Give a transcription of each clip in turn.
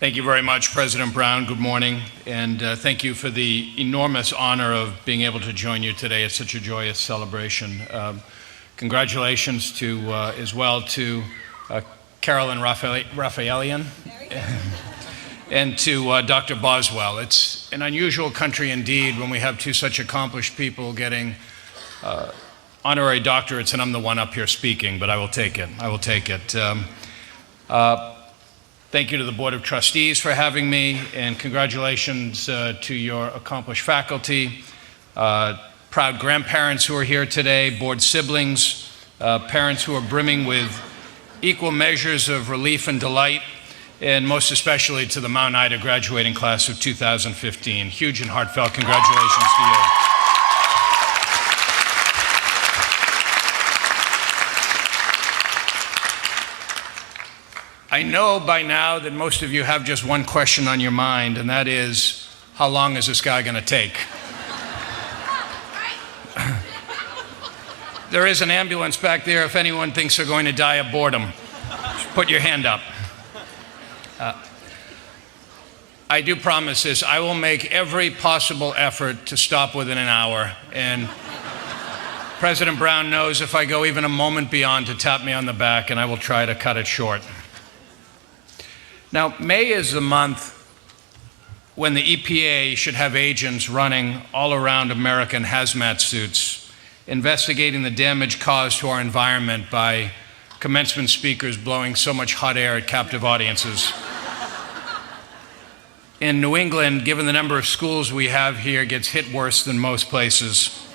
Thank you very much, President Brown. Good morning, and thank you for the enormous honor of being able to join you today at such a joyous celebration. Congratulations to, as well to Carolyn Raphaelian and to Dr. Boswell. It's an unusual country indeed when we have two such accomplished people getting honorary doctorates, and I'm the one up here speaking, but I will take it. I will take it. Thank you to the Board of Trustees for having me, and congratulations to your accomplished faculty, proud grandparents who are here today, board siblings, parents who are brimming with equal measures of relief and delight, and most especially to the Mount Ida graduating class of 2015. Huge and heartfelt congratulations to you. I know by now that most of you have just one question on your mind, and that is, how long is this guy going to take? There is an ambulance back there if anyone thinks they're going to die of boredom. Just put your hand up. I do promise this. I will make every possible effort to stop within an hour, and President Brown knows if I go even a moment beyond to tap me on the back, and I will try to cut it short. Now, May is the month when the EPA should have agents running all around American hazmat suits, investigating the damage caused to our environment by commencement speakers blowing so much hot air at captive audiences. In New England, given the number of schools we have here, it gets hit worse than most places.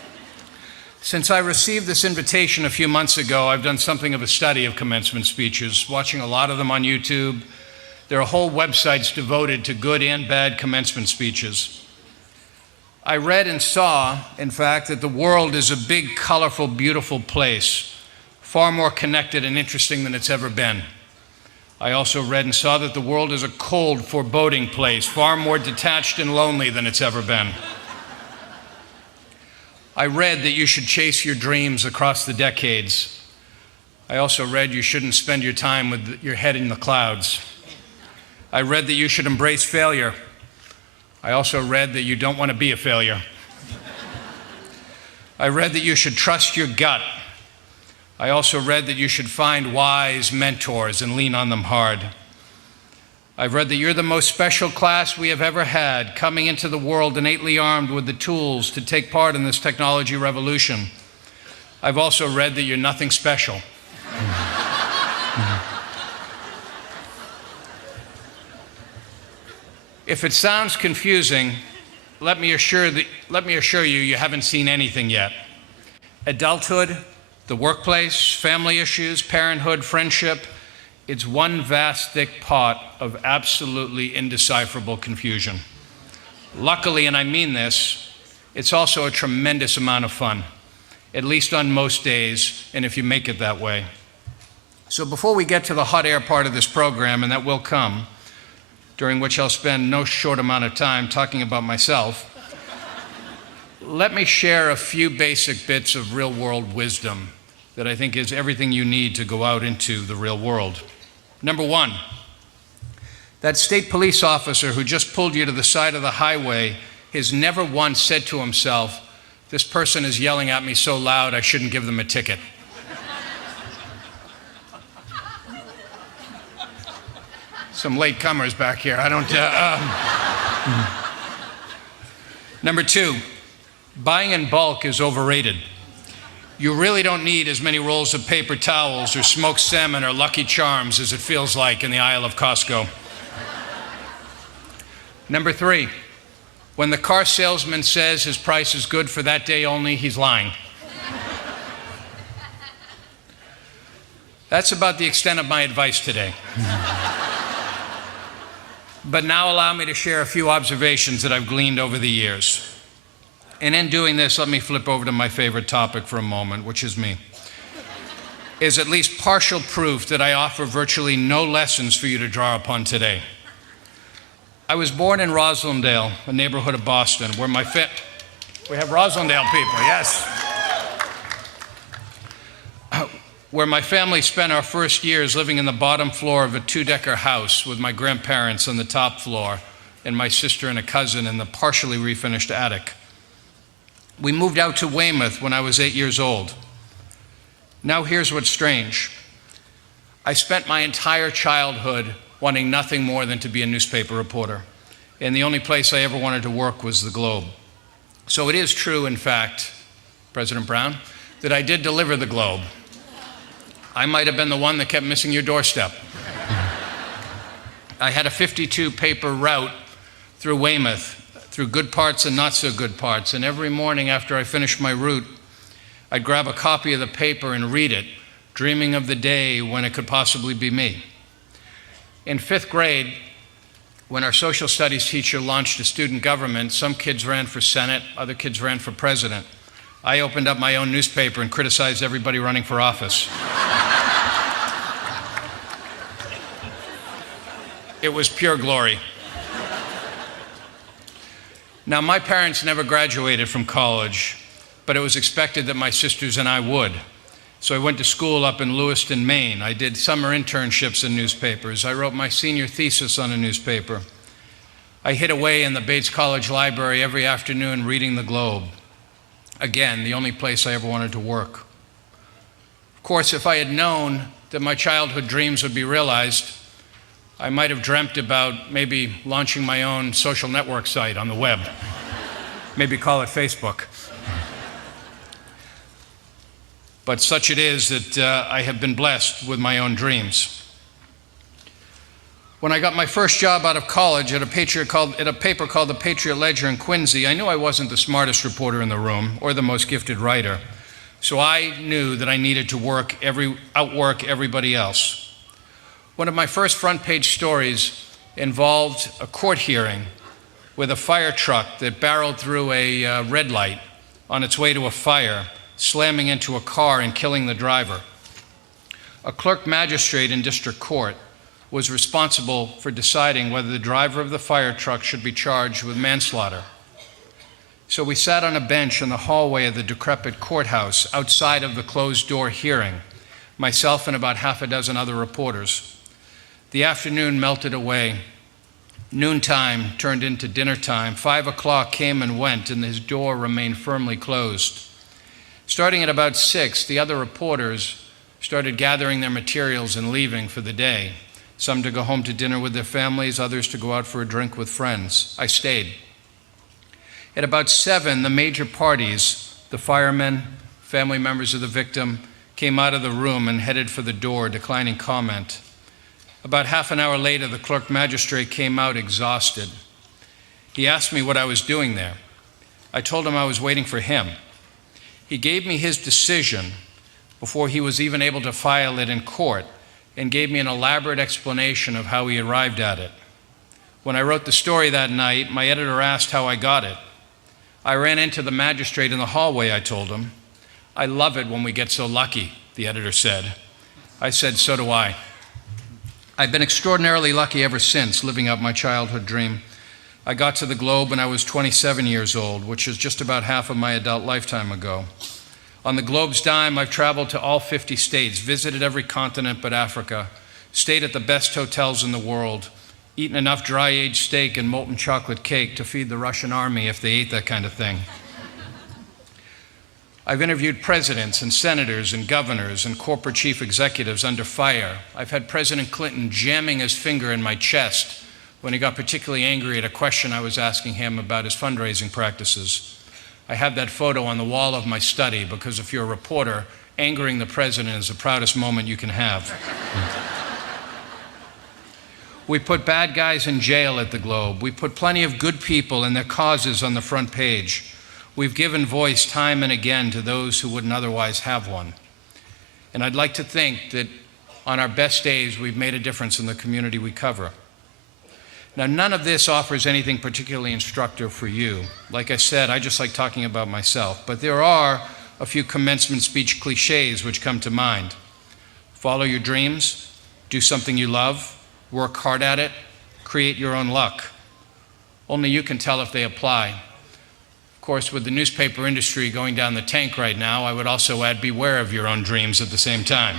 Since I received this invitation a few months ago, I've done something of a study of commencement speeches, watching a lot of them on YouTube. There are whole websites devoted to good and bad commencement speeches. I read and saw, in fact, that the world is a big, colorful, beautiful place, far more connected and interesting than it's ever been. I also read and saw that the world is a cold, foreboding place, far more detached and lonely than it's ever been. I read that you should chase your dreams across the decades. I also read you shouldn't spend your time with your head in the clouds. I read that you should embrace failure. I also read that you don't want to be a failure. I read that you should trust your gut. I also read that you should find wise mentors and lean on them hard. I've read that you're the most special class we have ever had, coming into the world innately armed with the tools to take part in this technology revolution. I've also read that you're nothing special. If it sounds confusing, let me assure you, you haven't seen anything yet. Adulthood, the workplace, family issues, parenthood, friendship, it's one vast thick pot of absolutely indecipherable confusion. Luckily, and I mean this, it's also a tremendous amount of fun, at least on most days, and if you make it that way. So before we get to the hot air part of this program, and that will come, during which I'll spend no short amount of time talking about myself, let me share a few basic bits of real-world wisdom that I think is everything you need to go out into the real world. Number one, that state police officer who just pulled you to the side of the highway has never once said to himself, "This person is yelling at me so loud I shouldn't give them a ticket." Some late comers back here. I don't. Number two, buying in bulk is overrated. You really don't need as many rolls of paper towels or smoked salmon or Lucky Charms as it feels like in the aisle of Costco. Number three, when the car salesman says his price is good for that day only, he's lying. That's about the extent of my advice today. But now allow me to share a few observations that I've gleaned over the years. And in doing this, let me flip over to my favorite topic for a moment, which is me. Is at least partial proof that I offer virtually no lessons for you to draw upon today. I was born in Roslindale, a neighborhood of Boston, where we have Roslindale people, yes. where my family spent our first years living in the bottom floor of a two-decker house with my grandparents on the top floor and my sister and a cousin in the partially refinished attic. We moved out to Weymouth when I was 8 years old. Now here's what's strange. I spent my entire childhood wanting nothing more than to be a newspaper reporter, and the only place I ever wanted to work was the Globe. So it is true, in fact, President Brown, that I did deliver the Globe. I might have been the one that kept missing your doorstep. I had a 52-paper route through Weymouth, through good parts and not so good parts, and every morning after I finished my route, I'd grab a copy of the paper and read it, dreaming of the day when it could possibly be me. In 5th grade, when our social studies teacher launched a student government, some kids ran for Senate, other kids ran for president. I opened up my own newspaper and criticized everybody running for office. It was pure glory. Now, my parents never graduated from college, but it was expected that my sisters and I would. So I went to school up in Lewiston, Maine. I did summer internships in newspapers. I wrote my senior thesis on a newspaper. I hid away in the Bates College library every afternoon reading the Globe. Again, the only place I ever wanted to work. Of course, if I had known that my childhood dreams would be realized, I might have dreamt about maybe launching my own social network site on the web. Maybe call it Facebook. But such it is that I have been blessed with my own dreams. When I got my first job out of college at a paper called the Patriot Ledger in Quincy, I knew I wasn't the smartest reporter in the room or the most gifted writer. So I knew that I needed to outwork everybody else. One of my first front page stories involved a court hearing with a fire truck that barreled through a red light on its way to a fire, slamming into a car and killing the driver. A clerk magistrate in district court was responsible for deciding whether the driver of the fire truck should be charged with manslaughter. So we sat on a bench in the hallway of the decrepit courthouse outside of the closed-door hearing, myself and about half a dozen other reporters. The afternoon melted away. Noontime turned into dinner time. 5 o'clock came and went, and his door remained firmly closed. Starting at about 6, the other reporters started gathering their materials and leaving for the day, some to go home to dinner with their families, others to go out for a drink with friends. I stayed. At about 7, the major parties, the firemen, family members of the victim, came out of the room and headed for the door, declining comment. About half an hour later, the clerk magistrate came out exhausted. He asked me what I was doing there. I told him I was waiting for him. He gave me his decision before he was even able to file it in court and gave me an elaborate explanation of how he arrived at it. When I wrote the story that night, my editor asked how I got it. I ran into the magistrate in the hallway, I told him. I love it when we get so lucky, the editor said. I said, so do I. I've been extraordinarily lucky ever since, living out my childhood dream. I got to the Globe when I was 27 years old, which is just about half of my adult lifetime ago. On the Globe's dime, I've traveled to all 50 states, visited every continent but Africa, stayed at the best hotels in the world, eaten enough dry-aged steak and molten chocolate cake to feed the Russian army if they ate that kind of thing. I've interviewed presidents and senators and governors and corporate chief executives under fire. I've had President Clinton jamming his finger in my chest when he got particularly angry at a question I was asking him about his fundraising practices. I have that photo on the wall of my study because if you're a reporter, angering the president is the proudest moment you can have. We put bad guys in jail at the Globe. We put plenty of good people and their causes on the front page. We've given voice time and again to those who wouldn't otherwise have one. And I'd like to think that on our best days, we've made a difference in the community we cover. Now, none of this offers anything particularly instructive for you. Like I said, I just like talking about myself. But there are a few commencement speech cliches which come to mind. Follow your dreams, do something you love, work hard at it, create your own luck. Only you can tell if they apply. Of course, with the newspaper industry going down the tank right now, I would also add beware of your own dreams at the same time.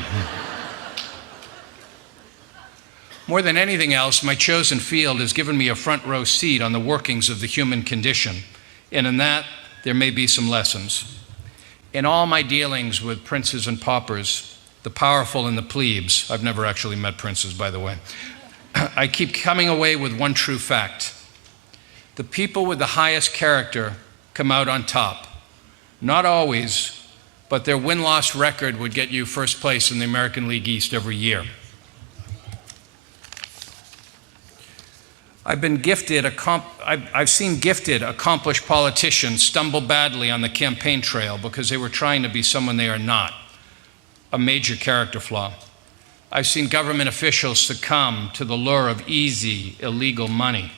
More than anything else, my chosen field has given me a front row seat on the workings of the human condition, and in that, there may be some lessons. In all my dealings with princes and paupers, the powerful and the plebes — I've never actually met princes, by the way — I keep coming away with one true fact. The people with the highest character come out on top. Not always, but their win-loss record would get you first place in the American League East every year. I've seen gifted, accomplished politicians stumble badly on the campaign trail because they were trying to be someone they are not, a major character flaw. I've seen government officials succumb to the lure of easy, illegal money.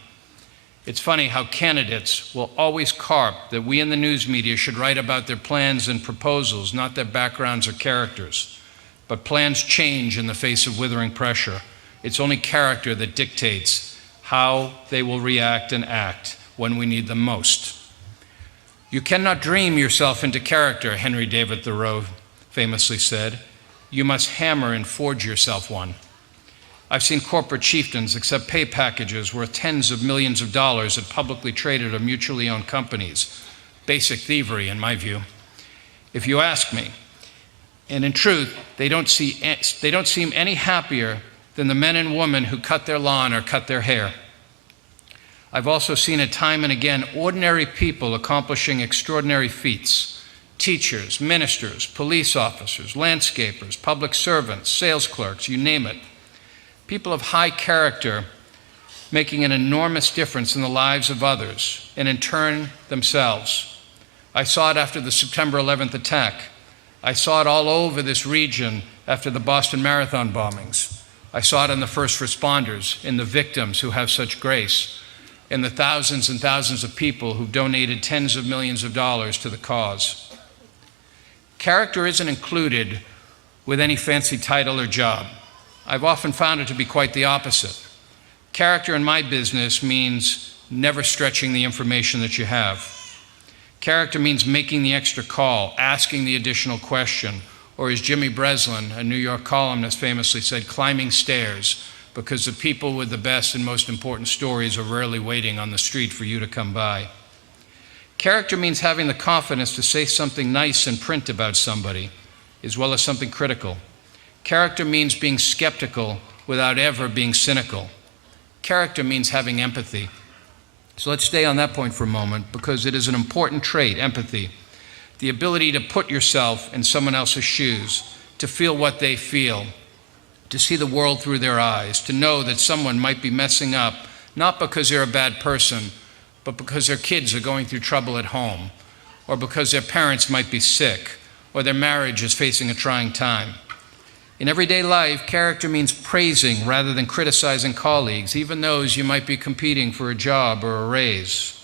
It's funny how candidates will always carp that we in the news media should write about their plans and proposals, not their backgrounds or characters. But plans change in the face of withering pressure. It's only character that dictates how they will react and act when we need them most. You cannot dream yourself into character, Henry David Thoreau famously said. You must hammer and forge yourself one. I've seen corporate chieftains accept pay packages worth tens of millions of dollars at publicly traded or mutually owned companies. Basic thievery, in my view, if you ask me. And in truth, they don't seem any happier than the men and women who cut their lawn or cut their hair. I've also seen it time and again, ordinary people accomplishing extraordinary feats. Teachers, ministers, police officers, landscapers, public servants, sales clerks, you name it. People of high character making an enormous difference in the lives of others and in turn themselves. I saw it after the September 11th attack. I saw it all over this region after the Boston Marathon bombings. I saw it in the first responders, in the victims who have such grace, in the thousands and thousands of people who've donated tens of millions of dollars to the cause. Character isn't included with any fancy title or job. I've often found it to be quite the opposite. Character in my business means never stretching the information that you have. Character means making the extra call, asking the additional question, or as Jimmy Breslin, a New York columnist, famously said, climbing stairs, because the people with the best and most important stories are rarely waiting on the street for you to come by. Character means having the confidence to say something nice in print about somebody, as well as something critical. Character means being skeptical without ever being cynical. Character means having empathy. So let's stay on that point for a moment, because it is an important trait, empathy. The ability to put yourself in someone else's shoes, to feel what they feel, to see the world through their eyes, to know that someone might be messing up, not because they're a bad person, but because their kids are going through trouble at home, or because their parents might be sick, or their marriage is facing a trying time. In everyday life, character means praising rather than criticizing colleagues, even those you might be competing for a job or a raise.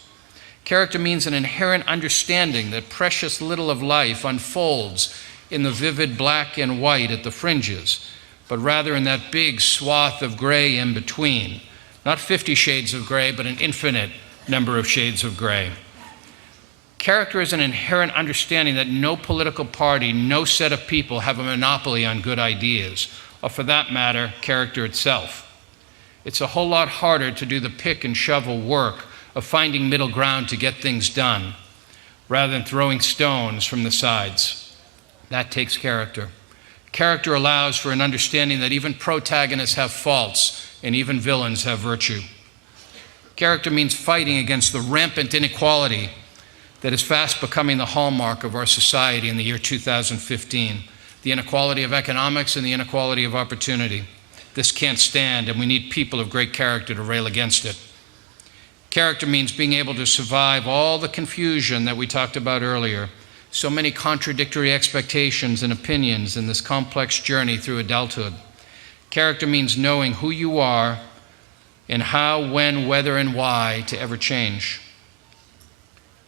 Character means an inherent understanding that precious little of life unfolds in the vivid black and white at the fringes, but rather in that big swath of gray in between. Not 50 shades of gray, but an infinite number of shades of gray. Character is an inherent understanding that no political party, no set of people have a monopoly on good ideas, or for that matter, character itself. It's a whole lot harder to do the pick and shovel work of finding middle ground to get things done, rather than throwing stones from the sides. That takes character. Character allows for an understanding that even protagonists have faults and even villains have virtue. Character means fighting against the rampant inequality that is fast becoming the hallmark of our society in the year 2015, the inequality of economics and the inequality of opportunity. This can't stand, and we need people of great character to rail against it. Character means being able to survive all the confusion that we talked about earlier, so many contradictory expectations and opinions in this complex journey through adulthood. Character means knowing who you are and how, when, whether, and why to ever change.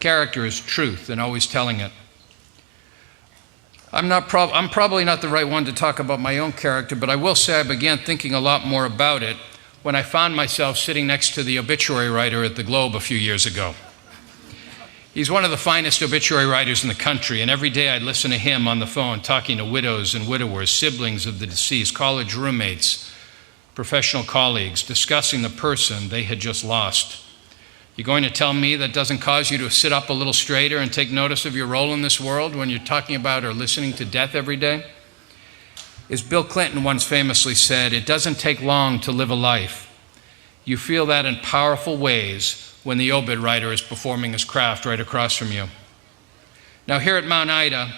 Character is truth and always telling it. I'm probably not the right one to talk about my own character, but I will say I began thinking a lot more about it when I found myself sitting next to the obituary writer at the Globe a few years ago. He's one of the finest obituary writers in the country, and every day I'd listen to him on the phone talking to widows and widowers, siblings of the deceased, college roommates, professional colleagues, discussing the person they had just lost. You're going to tell me that doesn't cause you to sit up a little straighter and take notice of your role in this world when you're talking about or listening to death every day? As Bill Clinton once famously said, it doesn't take long to live a life. You feel that in powerful ways when the obit writer is performing his craft right across from you. Now here at Mount Ida,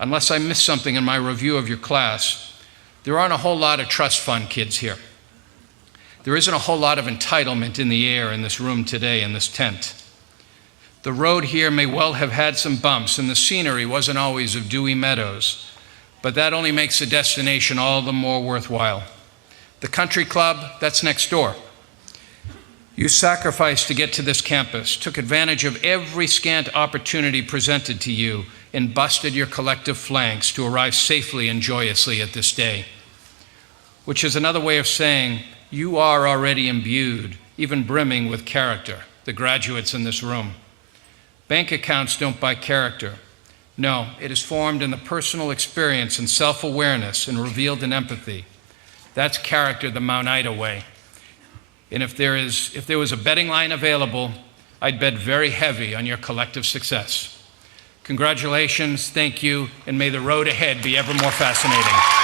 unless I missed something in my review of your class, there aren't a whole lot of trust fund kids here. There isn't a whole lot of entitlement in the air in this room today, in this tent. The road here may well have had some bumps, and the scenery wasn't always of dewy meadows, but that only makes the destination all the more worthwhile. The country club, that's next door. You sacrificed to get to this campus, took advantage of every scant opportunity presented to you, and busted your collective flanks to arrive safely and joyously at this day, which is another way of saying you are already imbued, even brimming with character, the graduates in this room. Bank accounts don't buy character. No, it is formed in the personal experience and self-awareness and revealed in empathy. That's character the Mount Ida way. And if there was a betting line available, I'd bet very heavy on your collective success. Congratulations, thank you, and may the road ahead be ever more fascinating.